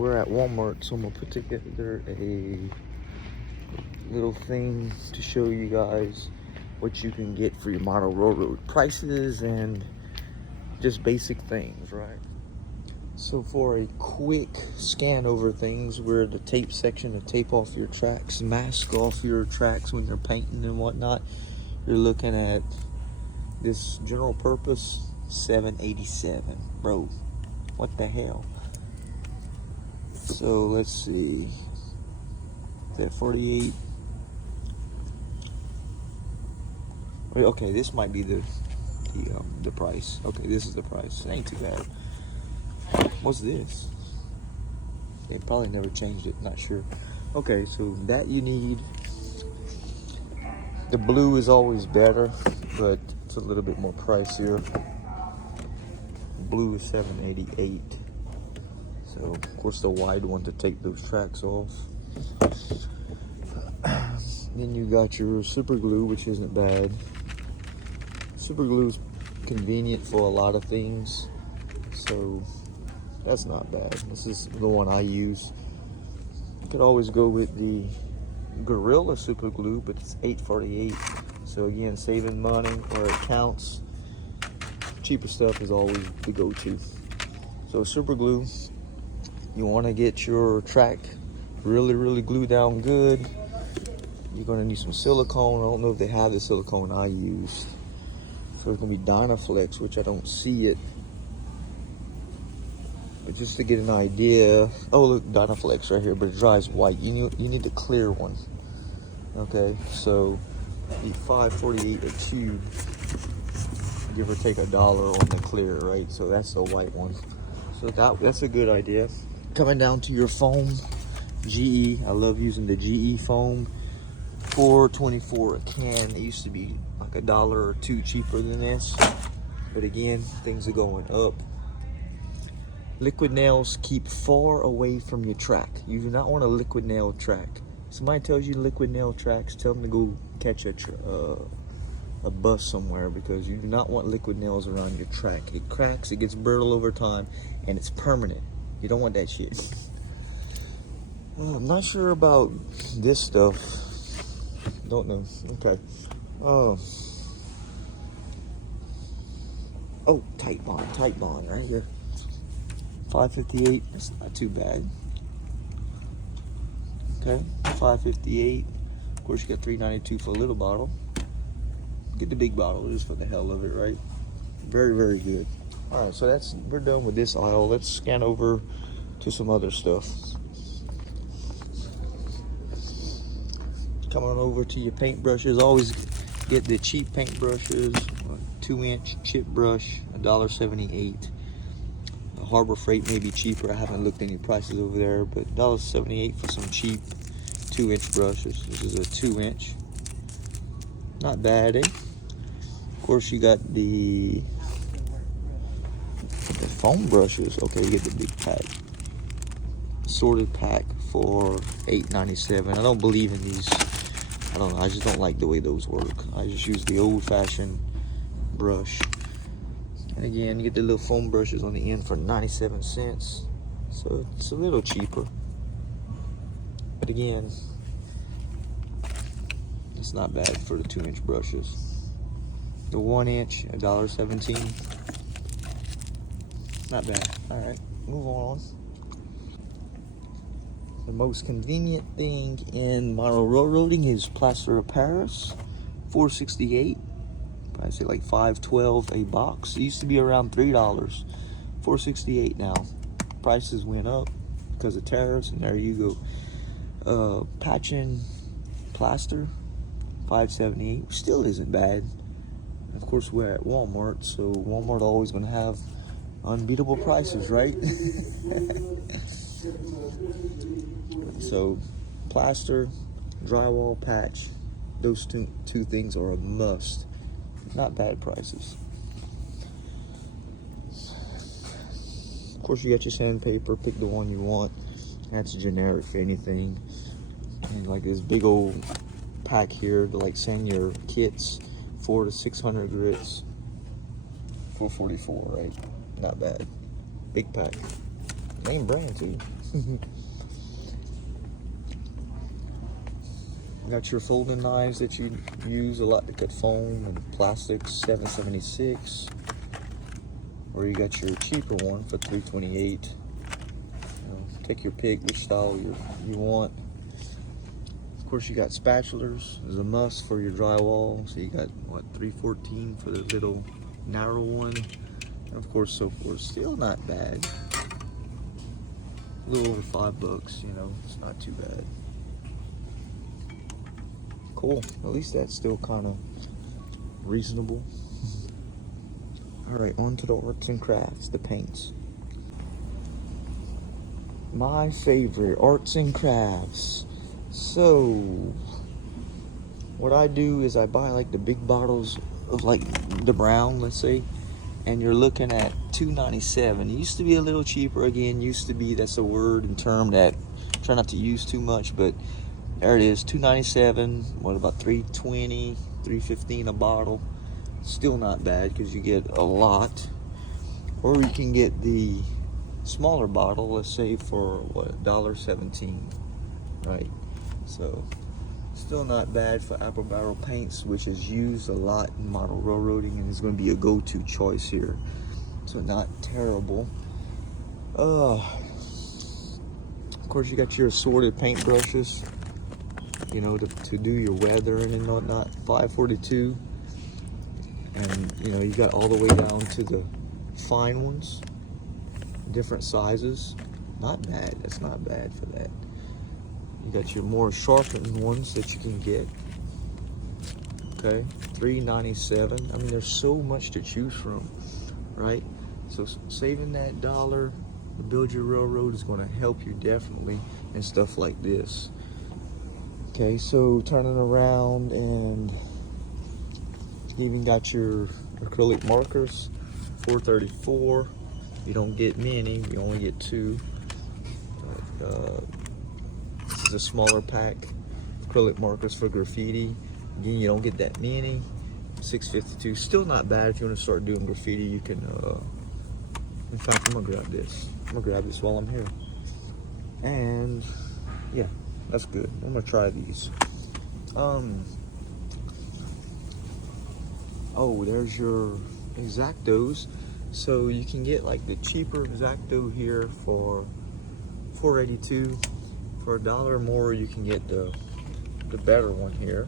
we're at Walmart, so I'm gonna put together a little thing to show you guys what you can get for your model railroad prices and just basic things, right? So for a quick scan over things, we're the tape section to tape off your tracks, mask off your tracks when you're painting and whatnot. You're looking at this general purpose 787, bro. What the hell? So let's see. Is that 48? Okay, this might be the price. Okay, this is the price. It ain't too bad. What's this? They probably never changed it, not sure. Okay, so that you need. The blue is always better, but it's a little bit more pricier. Blue is $7.88. So of course the wide one to take those tracks off. Then you got your super glue, which isn't bad. Super glue is convenient for a lot of things, so that's not bad. This is the one I use. You could always go with the Gorilla super glue, but it's $8.48. So again, saving money where it counts. Cheaper stuff is always the go-to. So super glue, you want to get your track really glued down good. You're going to need some silicone. I don't know if they have the silicone I used. So it's going to be Dynaflex, which I don't see it. But just to get an idea, oh look, Dynaflex right here, but it dries white. You need the clear one. Okay, so the $5.48 a tube, give or take $1 on the clear, right? So that's the white one. So that's a good idea. Coming down to your foam, GE. I love using the GE foam. $4.24 a can. It used to be like $1 or $2 cheaper than this, but again, things are going up. Liquid nails keep far away from your track. You do not want a liquid nail track. Somebody tells you liquid nail tracks, tell them to go catch a bus somewhere, because you do not want liquid nails around your track. It cracks, it gets brittle over time, and it's permanent. You don't want that shit. Well, I'm not sure about this stuff. Don't know. Okay. Oh, Tight bond right here. $5.58. That's not too bad. Okay, $5.58. Of course, you got $3.92 for a little bottle. Get the big bottle just for the hell of it, right? Very good. All right, so we're done with this aisle. Let's scan over to some other stuff. Coming on over to your paintbrushes. Always get the cheap paintbrushes. 2-inch chip brush, $1.78. Harbor Freight may be cheaper. I haven't looked any prices over there, but $1.78 for some cheap 2-inch brushes. This is a 2-inch. Not bad, eh? Of course, you got the foam brushes. Okay, you get the big pack. Sorted pack for $8.97. I don't believe in these. I don't know. I just don't like the way those work. I just use the old-fashioned brush. And again, you get the little foam brushes on the end for 97 cents. So it's a little cheaper. But again, it's not bad for the 2-inch brushes. The 1-inch, $1.17. Not bad. All right, move on. The most convenient thing in model railroading is plaster of Paris, $4.68. I say like $5.12 a box. It used to be around $3. $4.68 now. Prices went up because of tariffs, and there you go. Patching plaster, $5.78. Still isn't bad. Of course, we're at Walmart, so Walmart always gonna have unbeatable prices, right? So plaster, drywall, patch, those two things are a must. Not bad prices. Of course, you got your sandpaper. Pick the one you want. That's generic for anything. And like this big old pack here to like sand your kits, 400 to 600 grits. $4.44, right? Not bad. Big pack. Name brand too. Got your folding knives that you use a lot to cut foam and plastics, 776. Or you got your cheaper one for 328. Take your pick, which style you want. Of course, you got spatulas. There's a must for your drywall. So you got what, 314 for the little narrow one. And of course, so forth. Still not bad. A little over $5, you know. It's not too bad. Cool. At least that's still kind of reasonable. All right, on to the arts and crafts, the paints. My favorite, arts and crafts. So, what I do is I buy like the big bottles of like the brown, let's say, and you're looking at $2.97. It used to be a little cheaper again. Used to be, that's a word and term that I try not to use too much, but there it is, $2.97. What about $3.20, $3.15 a bottle? Still not bad because you get a lot. Or you can get the smaller bottle, let's say for what, $1.17, right? So still not bad for apple barrel paints, which is used a lot in model railroading and is going to be a go-to choice here. So not terrible. Of course, you got your assorted paint brushes, you know, to do your weathering and whatnot. 542, and you know, you got all the way down to the fine ones, different sizes. Not bad. That's not bad for that. You got your more sharpened ones that you can get. Okay, $3.97. I mean, there's so much to choose from, right? So saving that dollar to build your railroad is going to help you definitely in stuff like this. Okay, so turning around, and you even got your acrylic markers, $4.34. You don't get many, you only get 2. This is a smaller pack, acrylic markers for graffiti. Again, you don't get that many. $6.52. Still not bad if you want to start doing graffiti. You can. In fact, I'm gonna grab this. I'm gonna grab this while I'm here. And yeah, that's good. I'm gonna try these. Oh, there's your X-Actos. So you can get like the cheaper X-Acto here for $4.82. For $1 more, you can get the better one here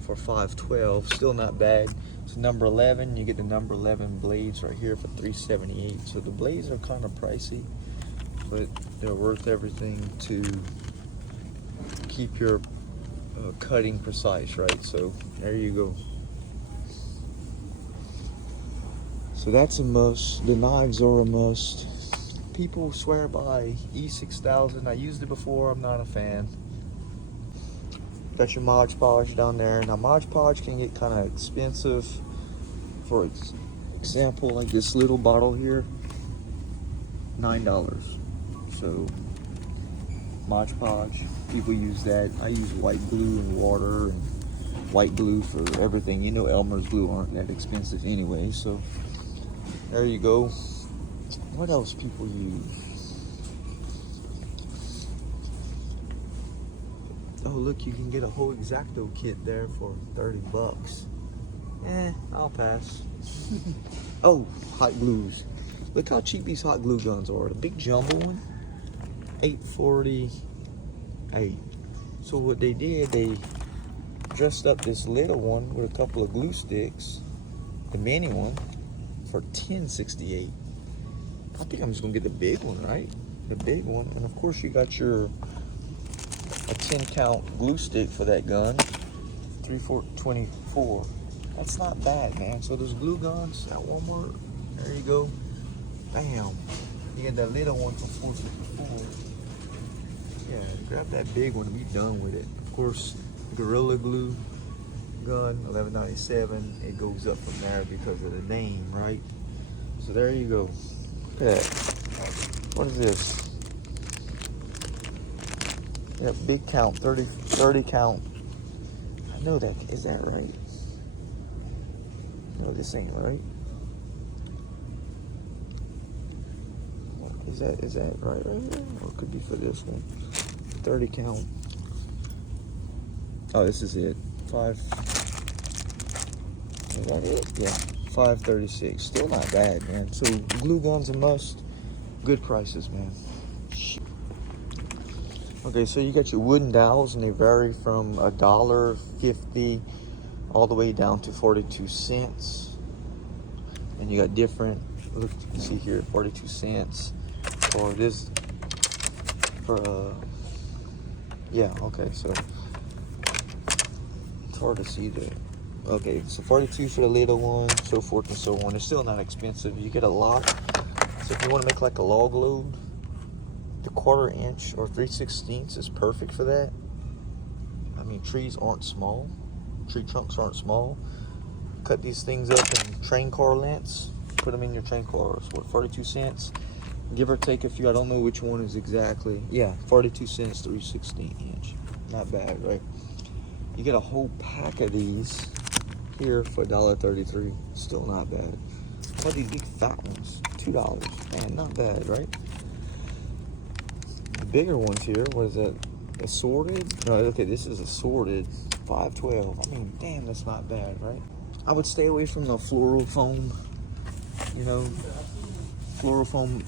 for $5.12. Still not bad. It's number 11. You get the number 11 blades right here for $3.78. So the blades are kind of pricey, but they're worth everything to keep your cutting precise, right? So there you go. So that's a must. The knives are a must. People swear by E6000. I used it before. I'm not a fan. Got your Mod Podge down there. Now Mod Podge can get kind of expensive. For example, like this little bottle here, $9. So Mod Podge, people use that. I use white glue and water and white glue for everything. You know, Elmer's glue aren't that expensive anyway. So there you go. What else people use? Oh, look, you can get a whole X-Acto kit there for $30. I'll pass. Oh, hot glues. Look how cheap these hot glue guns are. The big jumbo one, $8.48. So what they did, they dressed up this little one with a couple of glue sticks, the mini one, for $10.68. I think I'm just gonna get the big one, right? The big one. And of course you got a 10 count glue stick for that gun, $3.24. That's not bad, man. So those glue guns at Walmart, there you go. Bam. You get that little one for $4.54. Yeah, grab that big one and be done with it. Of course, Gorilla Glue gun, $11.97. It goes up from there because of the name, right? So there you go. Look at that. What is this? Yeah, big count, 30 count. I know that. Is that right? No, this ain't right. What Is that right here? Or it could be for this one. 30 count. Oh, this is it. 5. Is that it? Yeah. 536. Still not bad, man. So glue guns a must. Good prices, man. Okay, so you got your wooden dowels, and they vary from $1.50 all the way down to 42 cents. And you got different, look, you can see here, 42 cents for this, for yeah, okay, so it's hard to see there. Okay, so 42 for the little one, so forth and so on. It's still not expensive. You get a lot. So if you want to make like a log load, the 1/4 inch or 3/16 is perfect for that. I mean, trees aren't small. Tree trunks aren't small. Cut these things up in train car lengths. Put them in your train cars. What, 42 cents? Give or take a few. I don't know which one is exactly. Yeah, 42 cents, 3/16 inch. Not bad, right? You get a whole pack of these here for $1.33. Still not bad. What are these big fat ones? $2. Man, not bad, right? The bigger ones here, what is that? Assorted? No, okay, this is assorted. $5.12. I mean, damn, that's not bad, right? I would stay away from the floral foam. You know, floral foam.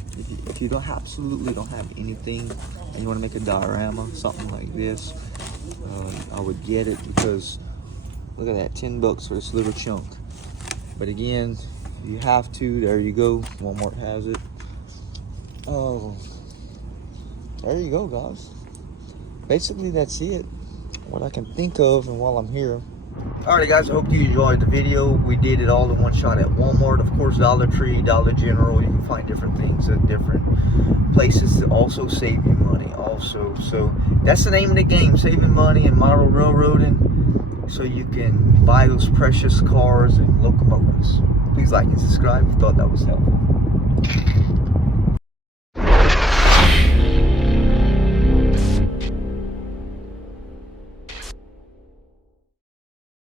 If you don't absolutely don't have anything, and you want to make a diorama, something like this, I would get it, because look at that, $10 for this little chunk. But again, if you have to, there you go. Walmart has it. Oh, there you go, guys. Basically, that's it. What I can think of, and while I'm here. Alright guys, I hope you enjoyed the video. We did it all in one shot at Walmart. Of course, Dollar Tree, Dollar General. You can find different things at different places to also save you money also. So that's the name of the game, saving money and model railroading, so you can buy those precious cars and locomotives. Please like and subscribe if you thought that was helpful.